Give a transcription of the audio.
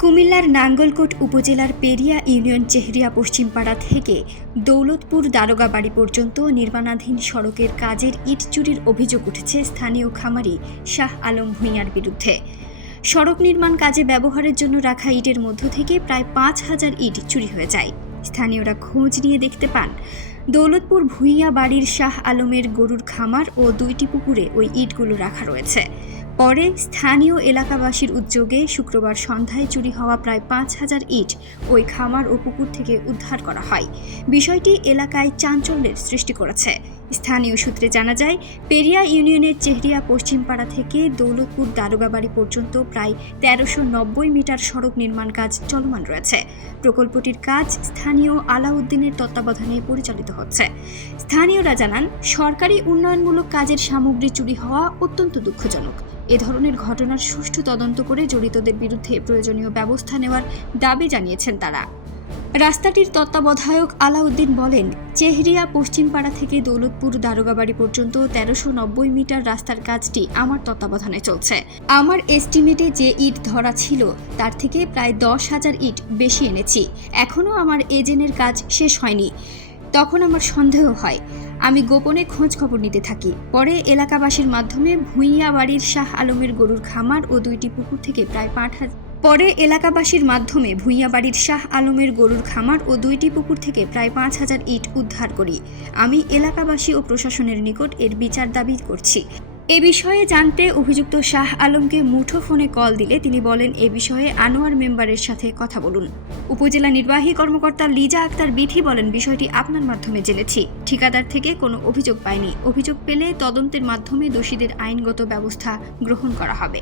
কুমিল্লার নাঙ্গলকোট উপজেলার পেরিয়া ইউনিয়ন চেহরিয়া পশ্চিমপাড়া থেকে দৌলতপুর দারোগাবাড়ি পর্যন্ত নির্মাণাধীন সড়কের কাজের ইট চুরির অভিযোগ উঠেছে স্থানীয় খামারি শাহ আলম ভূঁইয়ার বিরুদ্ধে। সড়ক নির্মাণ কাজে ব্যবহারের জন্য রাখা ইটের মধ্য থেকে প্রায় ৫,০০০ ইট চুরি হয়ে যায়। স্থানীয়রা খোঁজ নিয়ে দেখতে পান দৌলতপুর ভূঁইয়া বাড়ির শাহ আলমের গরুর খামার ও ২টি পুকুরে ওই ইটগুলো রাখা রয়েছে। পরে স্থানীয় এলাকাবাসীর উদ্যোগে শুক্রবার সন্ধ্যায় চুরি হওয়া প্রায় ৫,০০০ ইট ওই খামার ও পুকুর থেকে উদ্ধার করা হয়। বিষয়টি এলাকায় চাঞ্চল্যের সৃষ্টি করেছে। স্থানীয় সূত্রে জানা যায়, পেরিয়া ইউনিয়নের চেহরিয়া পশ্চিমপাড়া থেকে দৌলতপুর দারোগাবাড়ি পর্যন্ত প্রায় ১৩৯০ মিটার সড়ক নির্মাণ কাজ চলমান রয়েছে। প্রকল্পটির কাজ স্থানীয় আলাউদ্দিনের তত্ত্বাবধানে পরিচালিত হচ্ছে। স্থানীয়রা জানান, সরকারি উন্নয়নমূলক কাজের সামগ্রী চুরি হওয়া অত্যন্ত দুঃখজনক। এ ধরনের ঘটনার সুষ্ঠু তদন্ত করে জড়িতদের বিরুদ্ধে প্রয়োজনীয় ব্যবস্থা নেওয়ার দাবি জানিয়েছেন তারা। রাস্তাটির তত্ত্বাবধায়ক আলাউদ্দিন বলেন, চেহরিয়া পশ্চিমপাড়া থেকে দৌলতপুর দারোগাবাড়ি পর্যন্ত ১৩৯০ মিটার রাস্তার কাজটি আমার তত্ত্বাবধানে চলছে। আমার এস্টিমেটে যে ইট ধরা ছিল তার থেকে প্রায় ১০,০০০ ইট বেশি এনেছি। এখনও আমার এজেন্টের কাজ শেষ হয়নি। তখন আমার সন্দেহ হয়। আমি গোপনে খোঁজ খবর নিতে থাকি। পরে এলাকাবাসীর মাধ্যমে ভূঁইয়া বাড়ির শাহ আলমের গরুর খামার ও ২টি পুকুর থেকে প্রায় ৫,০০০ ইট উদ্ধার করি। আমি এলাকাবাসী ও প্রশাসনের নিকট এর বিচার দাবি করছি। এ বিষয়ে জানতে অভিযুক্ত শাহ আলমকে মুঠোফোনে কল দিলে তিনি বলেন, এ বিষয়ে আনোয়ার মেম্বারের সাথে কথা বলুন। উপজেলা নির্বাহী কর্মকর্তা লিজা আক্তার বিথি বলেন, বিষয়টি আপনার মাধ্যমে জেনেছি। ঠিকাদার থেকে কোনো অভিযোগ পাইনি। অভিযোগ পেলে তদন্তের মাধ্যমে দোষীদের আইনগত ব্যবস্থা গ্রহণ করা হবে।